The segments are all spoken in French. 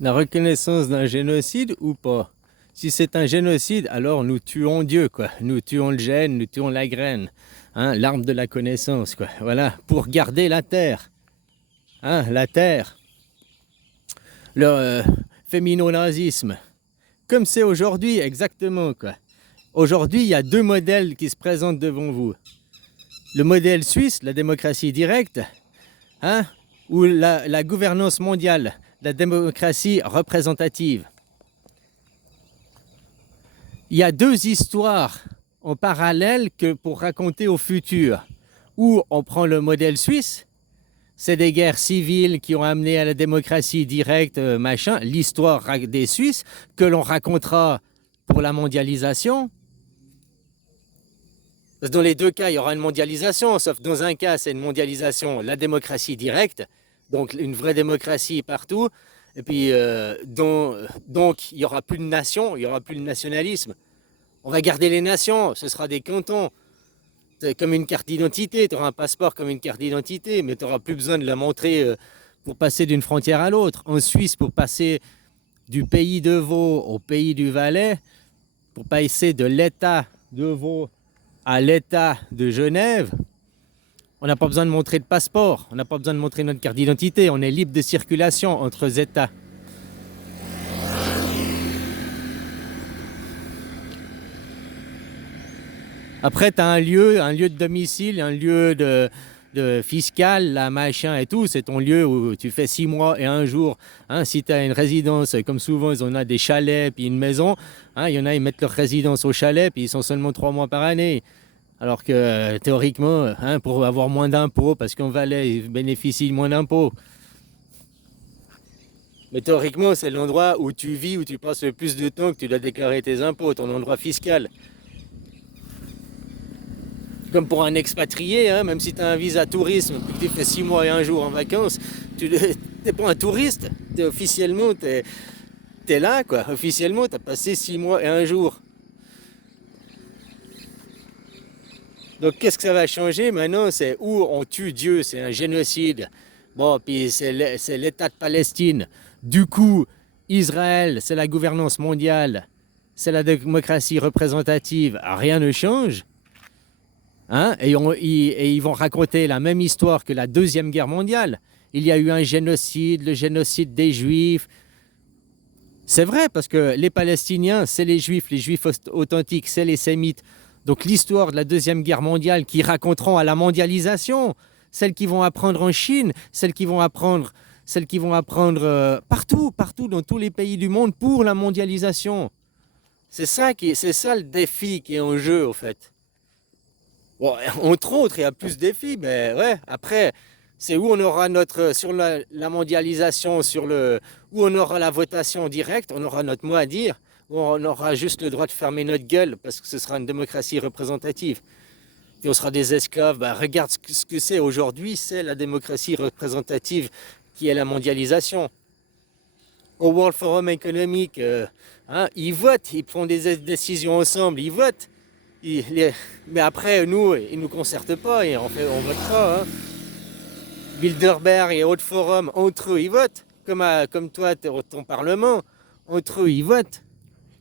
La reconnaissance d'un génocide ou pas? Si c'est un génocide, alors nous tuons Dieu, quoi. Nous tuons le gène, nous tuons la graine. Hein, l'arbre de la connaissance, quoi. Voilà, pour garder la terre. Hein, la terre. Le féminonazisme. Comme c'est aujourd'hui, exactement, quoi. Aujourd'hui, il y a deux modèles qui se présentent devant vous. Le modèle suisse, la démocratie directe, hein, ou la gouvernance mondiale, la démocratie représentative. Il y a deux histoires en parallèle que pour raconter au futur. Où on prend le modèle suisse, c'est des guerres civiles qui ont amené à la démocratie directe, machin, l'histoire des Suisses, que l'on racontera pour la mondialisation. Parce que dans les deux cas, il y aura une mondialisation, sauf dans un cas, c'est une mondialisation, la démocratie directe, donc une vraie démocratie partout. Et puis, donc, il n'y aura plus de nation, il n'y aura plus de nationalisme. On va garder les nations, ce sera des cantons. C'est comme une carte d'identité, tu auras un passeport comme une carte d'identité, mais tu n'auras plus besoin de la montrer pour passer d'une frontière à l'autre. En Suisse, pour passer du pays de Vaud au pays du Valais, pour passer de l'État de Vaud à l'État de Genève, on n'a pas besoin de montrer de passeport, on n'a pas besoin de montrer notre carte d'identité, on est libre de circulation entre États. Après, tu as un lieu de domicile, un lieu de fiscal, là, machin et tout. C'est ton lieu où tu fais 6 mois et 1 jour. Hein, si tu as une résidence, comme souvent, ils en ont des chalets puis une maison. Hein, il y en a, ils mettent leur résidence au chalet puis ils sont seulement 3 mois par année. Alors que théoriquement, hein, pour avoir moins d'impôts, parce qu'en Valais, ils bénéficient de moins d'impôts. Mais théoriquement, c'est l'endroit où tu vis, où tu passes le plus de temps que tu dois déclarer tes impôts, ton endroit fiscal. Comme pour un expatrié, hein, même si tu as un visa tourisme, que tu fais 6 mois et 1 jour en vacances, tu n'es pas un touriste. Officiellement, tu es là, quoi. Officiellement, tu as passé 6 mois et 1 jour. Donc, qu'est-ce que ça va changer maintenant? C'est où on tue Dieu, c'est un génocide. Bon, puis c'est l'État de Palestine. Du coup, Israël, c'est la gouvernance mondiale, c'est la démocratie représentative. Rien ne change. Hein, et ils vont raconter la même histoire que la Deuxième Guerre mondiale. Il y a eu un génocide, le génocide des Juifs. C'est vrai, parce que les Palestiniens, c'est les Juifs authentiques, c'est les Sémites. Donc l'histoire de la Deuxième Guerre mondiale qui raconteront à la mondialisation, celles qui vont apprendre en Chine, celles qui vont apprendre partout, partout dans tous les pays du monde pour la mondialisation. C'est ça le défi qui est en jeu, au fait. Bon, entre autres, il y a plus de défis, mais ouais, après, c'est où on aura sur la mondialisation, où on aura la votation directe, on aura notre mot à dire, où on aura juste le droit de fermer notre gueule, parce que ce sera une démocratie représentative. Et on sera des esclaves. Bah, regarde ce que c'est aujourd'hui, c'est la démocratie représentative qui est la mondialisation. Au World Forum économique, hein, ils votent, ils prennent des décisions ensemble, ils votent. Mais après, nous, ils ne nous concertent pas et on vote pas. Hein. Bilderberg et autres forums, entre eux, ils votent. Comme toi, ton Parlement, entre eux, ils votent.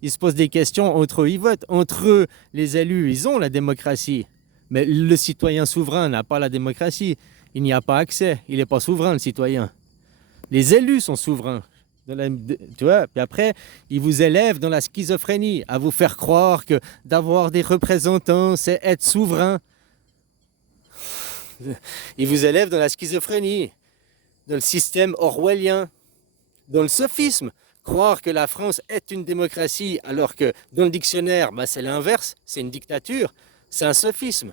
Ils se posent des questions, entre eux, ils votent. Entre eux, les élus, ils ont la démocratie. Mais le citoyen souverain n'a pas la démocratie. Il n'y a pas accès. Il n'est pas souverain, le citoyen. Les élus sont souverains. Tu vois, puis après, ils vous élèvent dans la schizophrénie, à vous faire croire que d'avoir des représentants, c'est être souverain. Ils vous élèvent dans la schizophrénie, dans le système orwellien, dans le sophisme. Croire que la France est une démocratie alors que dans le dictionnaire, bah, c'est l'inverse, c'est une dictature, c'est un sophisme.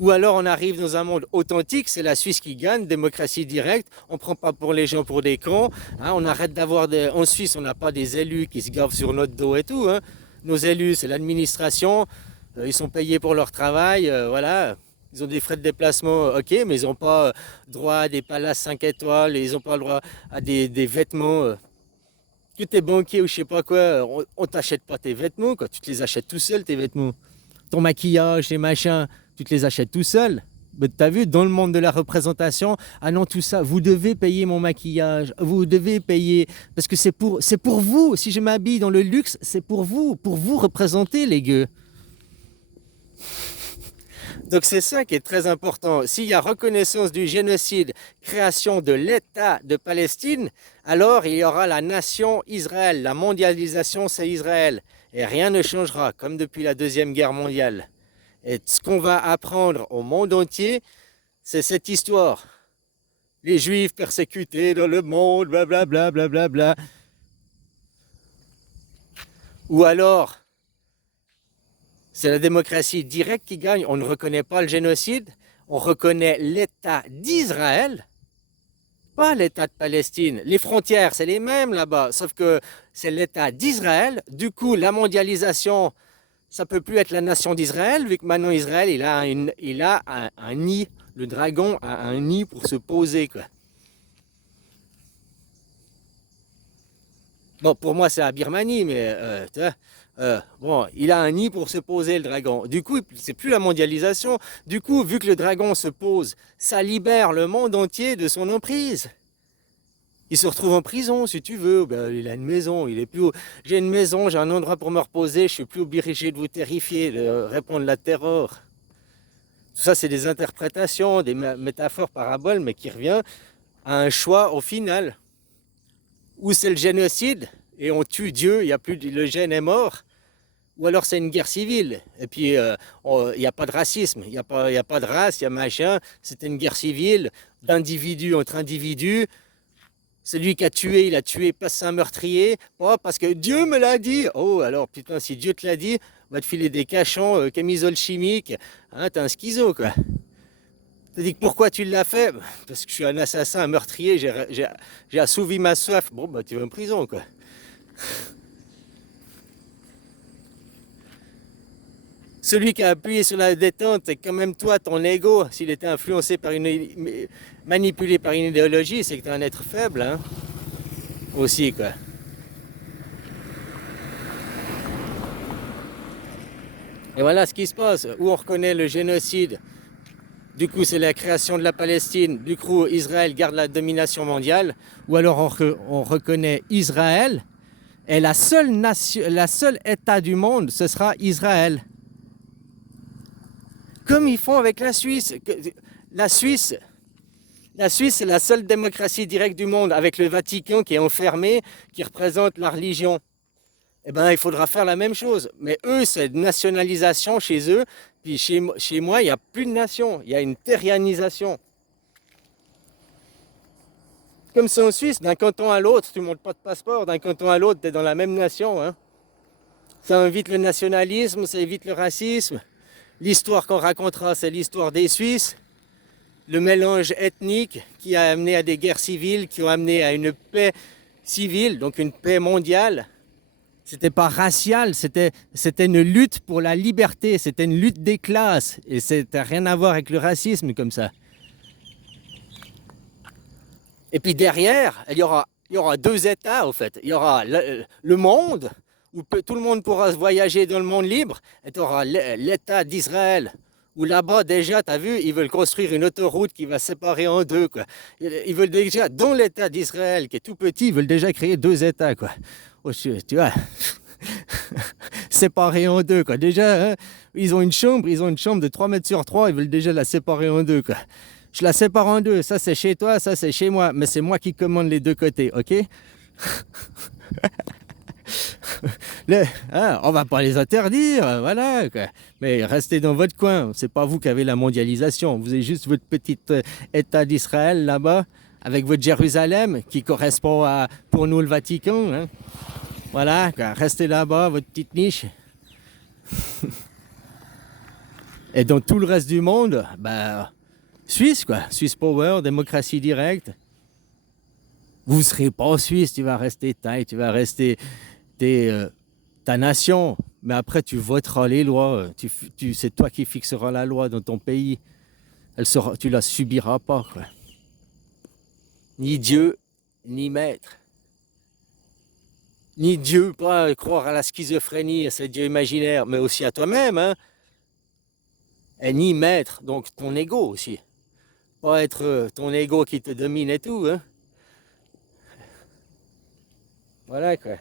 Ou alors on arrive dans un monde authentique, c'est la Suisse qui gagne, démocratie directe, on ne prend pas pour les gens pour des cons, hein, on arrête d'avoir En Suisse, on n'a pas des élus qui se gavent sur notre dos et tout. Hein. Nos élus, c'est l'administration, ils sont payés pour leur travail, voilà. Ils ont des frais de déplacement, ok, mais ils n'ont pas droit à des palaces 5 étoiles, ils n'ont pas le droit à des vêtements. Que tu es banquier ou je sais pas quoi, on t'achète pas tes vêtements, quoi. Tu te les achètes tout seul, tes vêtements. Ton maquillage, tes machins, tu te les achètes tout seul. Mais t'as vu, dans le monde de la représentation, ah non, tout ça, vous devez payer mon maquillage, vous devez payer, parce que c'est pour vous. Si je m'habille dans le luxe, c'est pour vous représenter les gueux. Donc c'est ça qui est très important. S'il y a reconnaissance du génocide, création de l'État de Palestine, alors il y aura la nation Israël. La mondialisation, c'est Israël. Et rien ne changera, comme depuis la Deuxième Guerre mondiale. Et ce qu'on va apprendre au monde entier, c'est cette histoire. Les Juifs persécutés dans le monde, blablabla, blablabla. Ou alors, c'est la démocratie directe qui gagne. On ne reconnaît pas le génocide. On reconnaît l'État d'Israël, pas l'État de Palestine. Les frontières, c'est les mêmes là-bas, sauf que c'est l'État d'Israël. Du coup, la mondialisation, ça peut plus être la nation d'Israël, vu que maintenant Israël, il a un nid. Le dragon a un nid pour se poser, quoi. Bon, pour moi, c'est la Birmanie, mais tu vois, bon, il a un nid pour se poser, le dragon. Du coup, c'est plus la mondialisation. Du coup, vu que le dragon se pose, ça libère le monde entier de son emprise. Il se retrouve en prison, si tu veux. Ben, il a une maison, il est plus. J'ai une maison, j'ai un endroit pour me reposer. Je suis plus obligé de vous terrifier, de répondre la terreur. Tout ça, c'est des interprétations, des métaphores, paraboles, mais qui revient à un choix au final. Ou c'est le génocide et on tue Dieu, il y a plus, le gène est mort. Ou alors c'est une guerre civile. Et puis il n'y a pas de racisme, il n'y a pas de race, il y a machin. C'est une guerre civile d'individus entre individus. Celui qui a tué, il a tué parce que c'est un meurtrier. Oh, parce que Dieu me l'a dit. Oh, alors putain, si Dieu te l'a dit, on va te filer des cachants, camisole chimique. Hein, t'es un schizo, quoi. T'as dit que pourquoi tu l'as fait? Parce que je suis un assassin, un meurtrier, j'ai assouvi ma soif. Bon, bah tu vas en prison, quoi. Celui qui a appuyé sur la détente, c'est quand même toi, ton ego. S'il était influencé par manipulé par une idéologie, c'est que t'es un être faible, hein. Aussi, quoi. Et voilà ce qui se passe. Où on reconnaît le génocide. Du coup, c'est la création de la Palestine. Du coup, Israël garde la domination mondiale. Ou alors on reconnaît Israël. Et la seule État du monde, ce sera Israël. Comme ils font avec la Suisse. La Suisse, la Suisse, c'est la seule démocratie directe du monde, avec le Vatican qui est enfermé, qui représente la religion. Eh bien, il faudra faire la même chose. Mais eux, c'est une nationalisation chez eux. Puis chez moi, il n'y a plus de nation. Il y a une terrianisation. Comme c'est en Suisse, d'un canton à l'autre, tu ne montes pas de passeport. D'un canton à l'autre, tu es dans la même nation, hein. Ça évite le nationalisme, ça évite le racisme. L'histoire qu'on racontera, c'est l'histoire des Suisses. Le mélange ethnique qui a amené à des guerres civiles, qui ont amené à une paix civile, donc une paix mondiale. C'était pas racial, c'était une lutte pour la liberté, c'était une lutte des classes. Et ça n'a rien à voir avec le racisme comme ça. Et puis derrière, il y aura deux États, au fait. Il y aura le monde, où tout le monde pourra voyager dans le monde libre, et tu auras l'État d'Israël, où là-bas, déjà, tu as vu, ils veulent construire une autoroute qui va séparer en deux, quoi. Ils veulent déjà, dans l'État d'Israël, qui est tout petit, ils veulent déjà créer deux États, quoi. Oh, tu vois, séparés en deux, quoi. Déjà, hein, ils ont une chambre de 3 mètres sur 3, ils veulent déjà la séparer en deux, quoi. Je la sépare en deux, ça c'est chez toi, ça c'est chez moi, mais c'est moi qui commande les deux côtés, ok? Hein, on va pas les interdire, voilà, quoi. Mais restez dans votre coin, c'est pas vous qui avez la mondialisation, vous avez juste votre petit État d'Israël là-bas, avec votre Jérusalem, qui correspond à, pour nous, le Vatican, hein. Voilà, quoi. Restez là-bas, votre petite niche. Et dans tout le reste du monde, bah, Suisse, quoi. Suisse Power, démocratie directe. Vous ne serez pas Suisse, tu vas rester taille, tu vas rester ta nation. Mais après, tu voteras les lois. C'est toi qui fixeras la loi dans ton pays. Tu la subiras pas, quoi. Ni Dieu, ni maître. Ni Dieu, pas croire à la schizophrénie, à ce Dieu imaginaire, mais aussi à toi-même, hein. et ni maître, donc ton ego aussi. Pas être ton ego qui te domine et tout, hein. Voilà quoi.